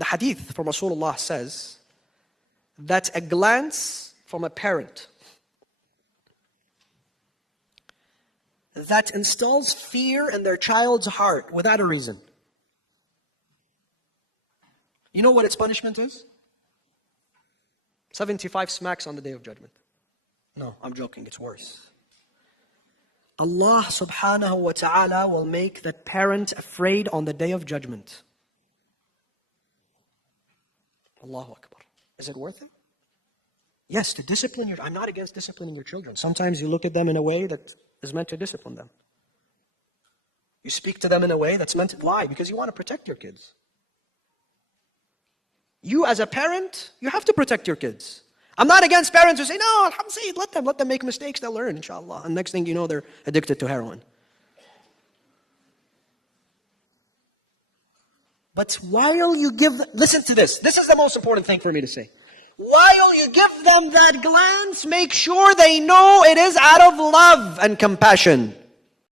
The hadith from Rasulullah says that a glance from a parent that instills fear in their child's heart without a reason. You know what its punishment is? 75 smacks on the Day of Judgment. No, I'm joking, it's worse. Allah subhanahu wa ta'ala will make that parent afraid on the Day of Judgment. Allahu Akbar. Is it worth it? Yes, to discipline your... I'm not against disciplining your children. Sometimes you look at them in a way that is meant to discipline them. You speak to them in a way that's meant to... Why? Because you want to protect your kids. You as a parent, you have to protect your kids. I'm not against parents who say, no, let them make mistakes, they'll learn, inshallah. And next thing you know, they're addicted to heroin. But while you give... Listen to this. This is the most important thing for me to say. While you give them that glance, make sure they know it is out of love and compassion.